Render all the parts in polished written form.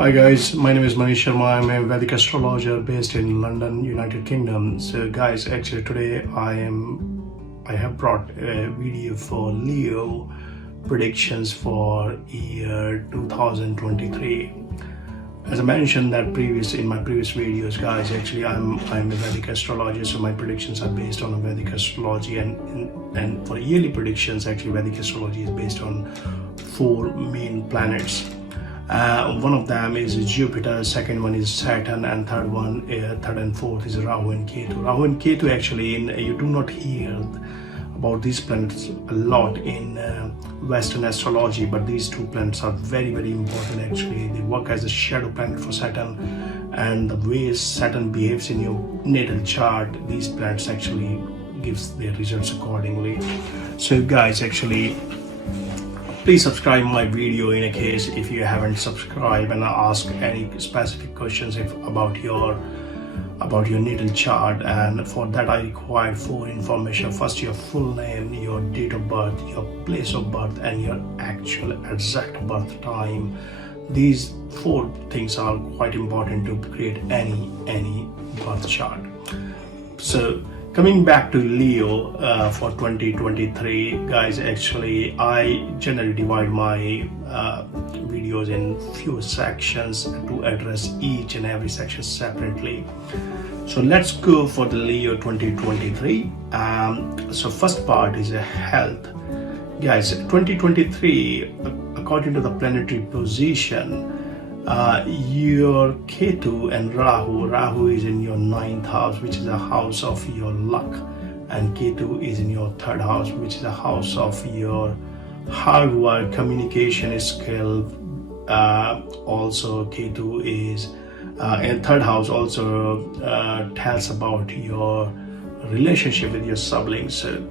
Hi guys, my name is Manish Sharma. I'm a Vedic astrologer based in London, United Kingdom. So guys, actually today I have brought a video for Leo predictions for year 2023. As I mentioned that in my previous videos, guys, actually I'm a Vedic astrologer, so my predictions are based on a Vedic astrology, and for yearly predictions, actually Vedic astrology is based on 4 main planets. One of them is Jupiter, second one is Saturn, and third and fourth is Rahu and Ketu. Rahu and Ketu, actually, you do not hear about these planets a lot in Western astrology, but these two planets are very, very important. Actually, they work as a shadow planet for Saturn, and the way Saturn behaves in your natal chart, these planets actually gives their results accordingly. So, guys, actually, please subscribe my video in a case if you haven't subscribed, and ask any specific questions about your natal chart. And for that I require 4 information. First, your full name, your date of birth, your place of birth, and your actual exact birth time. These 4 things are quite important to create any birth chart. So coming back to Leo for 2023, guys, actually I generally divide my videos in few sections to address each and every section separately. So let's go for the Leo 2023. So first part is a health. Guys, 2023, according to the planetary position, your Ketu and Rahu is in your 9th house, which is a house of your luck, and Ketu is in your 3rd house, which is a house of your hard work, communication skill. Also Ketu is in 3rd house, also tells about your relationship with your siblings. So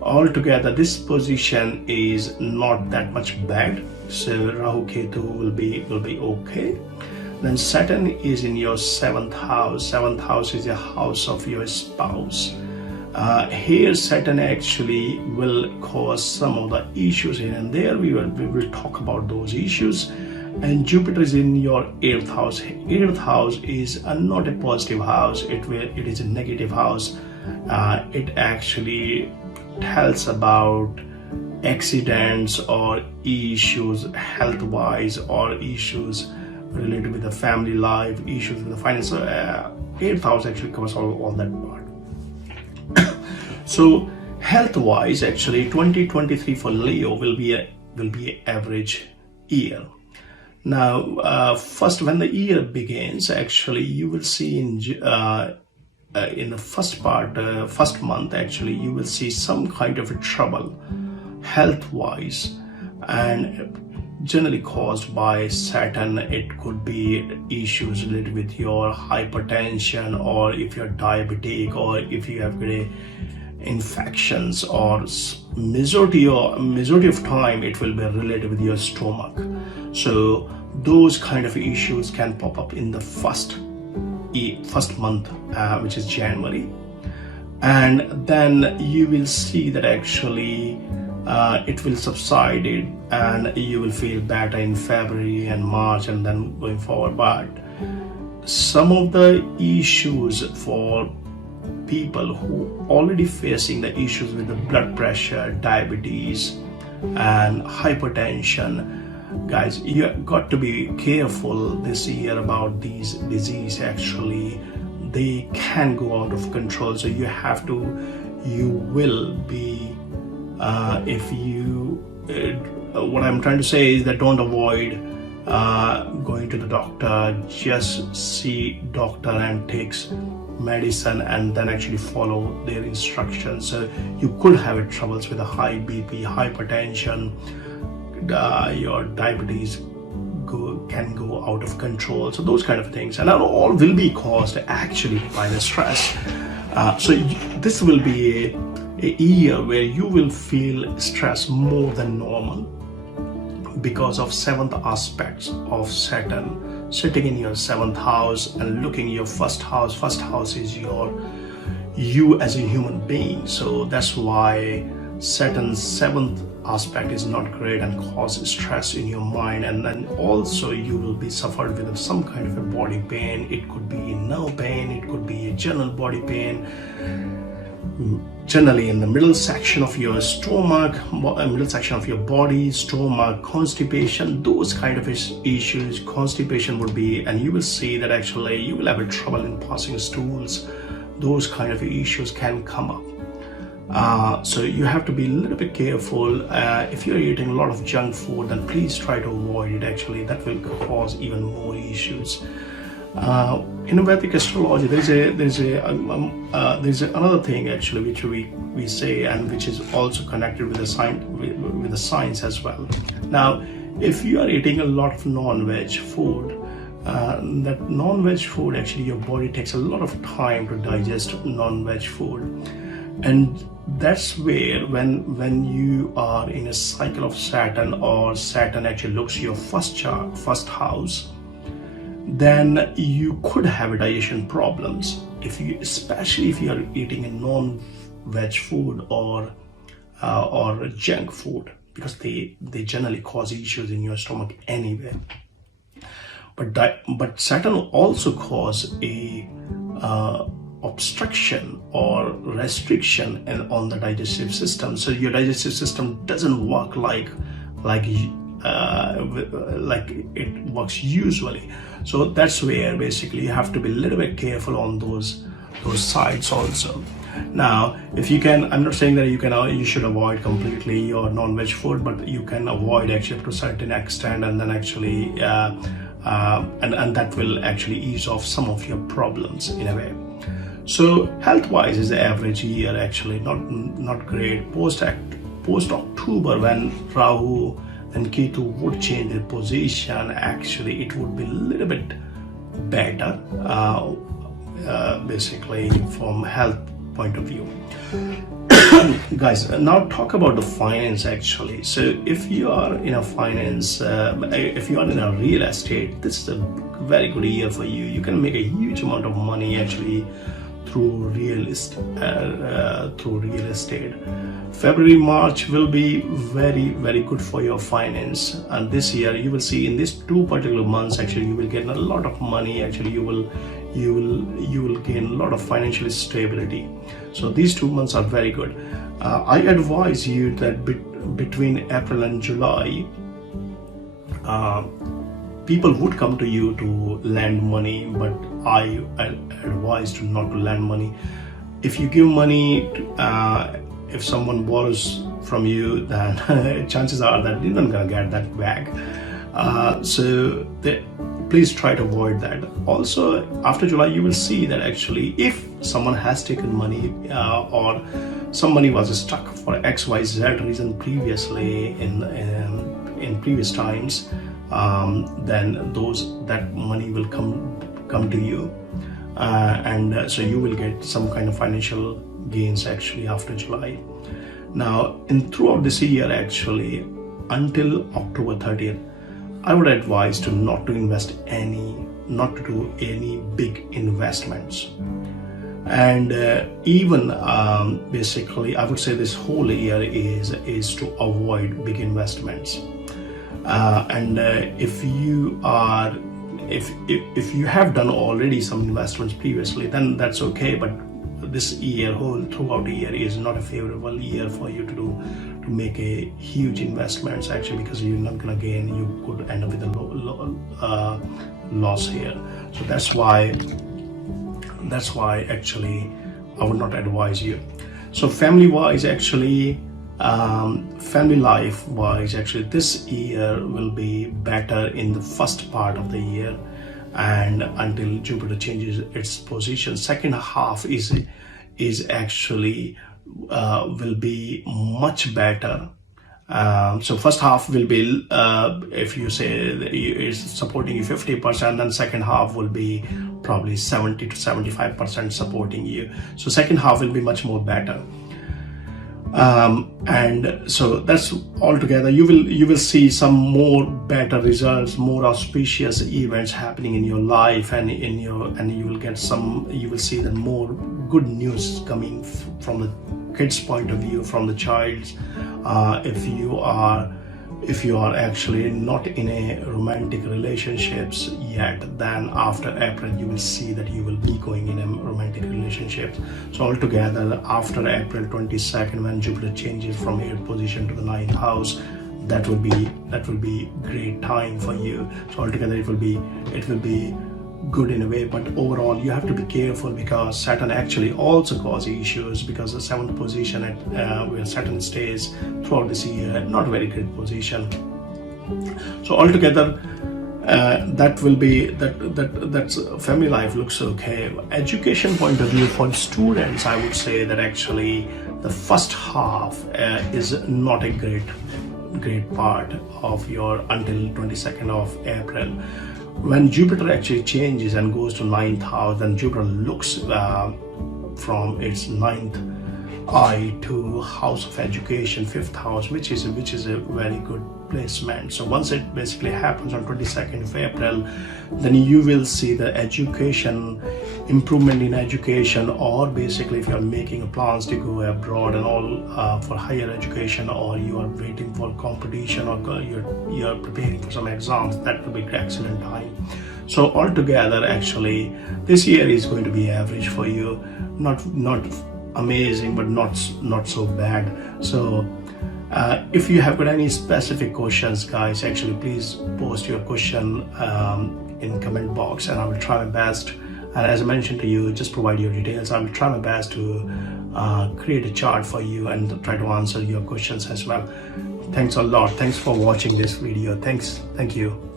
altogether this position is not that much bad, so Rahu Ketu will be okay. Then Saturn is in your 7th house. 7th house is a house of your spouse. Here Saturn actually will cause some of the issues here and there. We will talk about those issues. And Jupiter is in your 8th house. 8th house is not a positive house. It is a negative house. It actually tells about accidents or issues health-wise, or issues related with the family life, issues with the finance. 8th house actually covers all that part. So health-wise, actually 2023 for Leo will be an average year. Now, first, when the year begins, actually you will see in the first month, actually you will see some kind of a trouble health-wise, and generally caused by Saturn. It could be issues related with your hypertension, or if you're diabetic, or if you have infections, or majority of time it will be related with your stomach. So those kind of issues can pop up in the first month, which is January, and then you will see that actually it will subside, and you will feel better in February and March, and then going forward. But some of the issues for people who already facing the issues with the blood pressure, diabetes, and hypertension, guys, you got to be careful this year about these diseases. Actually, they can go out of control, so you will be what I'm trying to say is that don't avoid going to the doctor. Just see doctor and takes medicine, and then actually follow their instructions. So you could have troubles with a high BP, hypertension, your diabetes can go out of control. So those kind of things, and all will be caused actually by the stress. So this will be a year where you will feel stress more than normal because of 7th aspects of Saturn sitting in your 7th house and looking your 1st house. 1st house is you as a human being. So that's why Saturn's 7th aspect is not great and cause stress in your mind, and then also you will be suffered with some kind of a body pain. It could be nerve pain, it could be a general body pain, generally in the middle section of your stomach, middle section of your body, stomach, constipation, those kind of issues. Constipation would be, and you will see that actually you will have a trouble in passing stools. Those kind of issues can come up. So you have to be a little bit careful. If you're eating a lot of junk food, then please try to avoid it. Actually, that will cause even more issues. In Vedic astrology, there's another thing actually which we say, and which is also connected with the science as well. Now, if you are eating a lot of non-veg food, that non-veg food, actually your body takes a lot of time to digest non-veg food, and that's where when you are in a cycle of Saturn, or Saturn actually looks your first house, then you could have digestion problems. Especially if you are eating a non-veg food or junk food, because they generally cause issues in your stomach anyway. But Saturn also cause a obstruction or restriction on the digestive system. So your digestive system doesn't work like it works usually. So that's where basically you have to be a little bit careful on those sides also. Now, if you can, I'm not saying that you should avoid completely your non-veg food, but you can avoid actually to a certain extent, and then actually and that will actually ease off some of your problems in a way. So health-wise is the average year, actually not great. Post October, when Rahu and Ketu would change their position, actually it would be a little bit better, basically from health point of view. Guys, now talk about the finance actually. So if you are in a finance, if you are in a real estate, this is a very good year for you. You can make a huge amount of money actually through real estate. February, March will be very, very good for your finance, and this year you will see in these 2 particular months actually you will get a lot of money. Actually you will gain a lot of financial stability. So these 2 months are very good. I advise you that between April and July, people would come to you to lend money, but I advise to not to lend money. If you give money, if someone borrows from you, then chances are that you're not gonna get that back. So please try to avoid that. Also, after July, you will see that actually if someone has taken money or some money was stuck for XYZ reason previously in previous times, then that money will come to you, and so you will get some kind of financial gains actually after July. Now, throughout this year actually until October 30th, I would advise to not to do any big investments, and even basically I would say this whole year is to avoid big investments. And if you have done already some investments previously, then that's okay, but this year, throughout the year, is not a favorable year for you to make a huge investments actually, because you're not gonna gain. You could end up with a loss here. So that's why actually I would not advise you. So family wise actually, family life wise actually, this year will be better in the first part of the year, and until Jupiter changes its position. Second half is actually will be much better. So first half will be, if you say is supporting you 50%, then second half will be probably 70 to 75% supporting you. So second half will be much more better. And so that's all together. You will see some more better results, more auspicious events happening in your life, and you will see the more good news coming from the kids' point of view, from the child's if you are actually not in a romantic relationships yet, then after April you will see that you will be going in a romantic relationship. So altogether, after April 22nd, when Jupiter changes from 8th position to the 9th house, that will be great time for you. So altogether it will be good in a way, but overall you have to be careful, because Saturn actually also causes issues, because the 7th position at where Saturn stays throughout this year, not a very great position. So altogether that's family life looks okay. Education point of view for students, I would say that actually the first half is not a great part of your until 22nd of April. When Jupiter actually changes and goes to 9th house, then Jupiter looks from its 9th eye to house of education, 5th house, which is a very good placement. So once it basically happens on 22nd of April, then you will see the improvement in education, or basically if you are making plans to go abroad and all for higher education, or you are waiting for competition, or you are preparing for some exams, that will be an excellent time. So altogether, actually this year is going to be average for you, not amazing, but not so bad. So if you have got any specific questions, guys, actually please post your question in comment box, and I will try my best. And as I mentioned to you, just provide your details. I will try my best to create a chart for you and try to answer your questions as well. Thanks a lot. Thanks for watching this video. Thank you.